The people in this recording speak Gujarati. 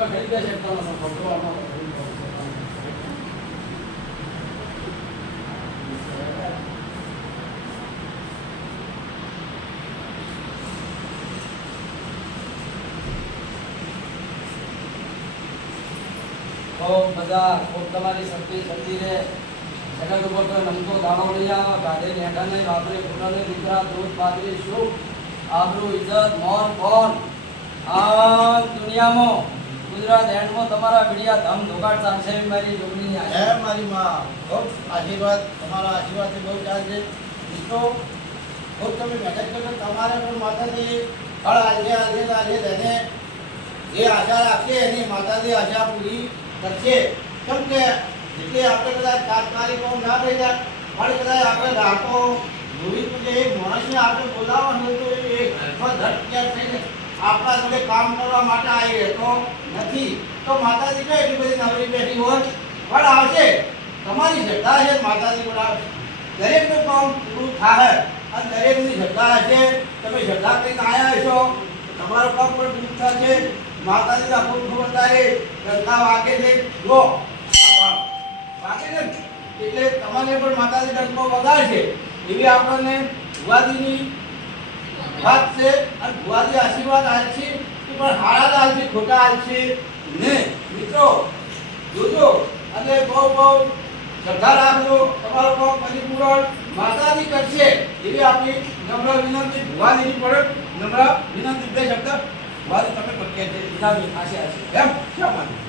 ખરીદે છે તમારો ભગવાન ખૂબ બધા ખૂબ તમારી શક્તિ શક્તિ રે જગત ઉપર તો નમતો દાણો નહીં આવે ગાધે નેઠા નહીં વાપરે ફૂલાને દીકરા દૂધ બાજરી સુખ આબરૂ ઇજ્જત મોન કોણ આ દુનિયામાં ગુજરાત એન્ડમાં તમારા વિડિયા ધમ ધોકાટ ચાલશે એવી મારી જોગણીની આશા હે મારી માં ખૂબ આશીર્વાદ તમારા આશીર્વાદથી બહુ ચાલશે મિત્રો ખૂબ તમે મહેનત કરો તમારે પણ માતાજી ફળ આજે તેને જે આશા રાખશે એની માતાજી આશા પૂરી કરશે કેમ કે એટલે આપણે કદાચ તાત્કાલિક ના થઈ જાય પણ કદાચ આપણે રાતો જોઈ એક માણસને આપણે બોલાવવાનું તો એ ઘરમાં ધટક્યા થઈને આપણા જોડે કામ કરવા માટે આવી રહેતો નથી તો માતાજી કઈ એટલી બધી નવરી બેઠી હોય પણ આવશે તમારી શ્રદ્ધા છે માતાજી બોલાવે દરેકનું કામ પૂરું થાય અને દરેકની શ્રદ્ધા હશે તમે શ્રદ્ધા કરીને આવ્યા છો તમારું કામ પણ પૂરું થશે માતાજીના ફૂલ ખબર થાય શ્રદ્ધા વાગે છે જો વાગે છે એટલે તમારે પણ માતાજી ડંકો વગાડશે એવી આપણને ભુવાજીની વાત છે અને ભુવાજી આશીર્વાદ આપશે પણ હારા આપશે ખોટા આપશે ને મિત્રો જોજો અને બહુ શ્રદ્ધા રાખજો તમારો કામ પરિપૂર્ણ માતાજી કરશે એવી આપણી નમ્ર વિનંતી ભુવાજીની પણ નમ્ર વિનંતી બે શબ્દ ભુવાજી તમે પણ કહેજે વિધાની આશા છે એમ શા માટે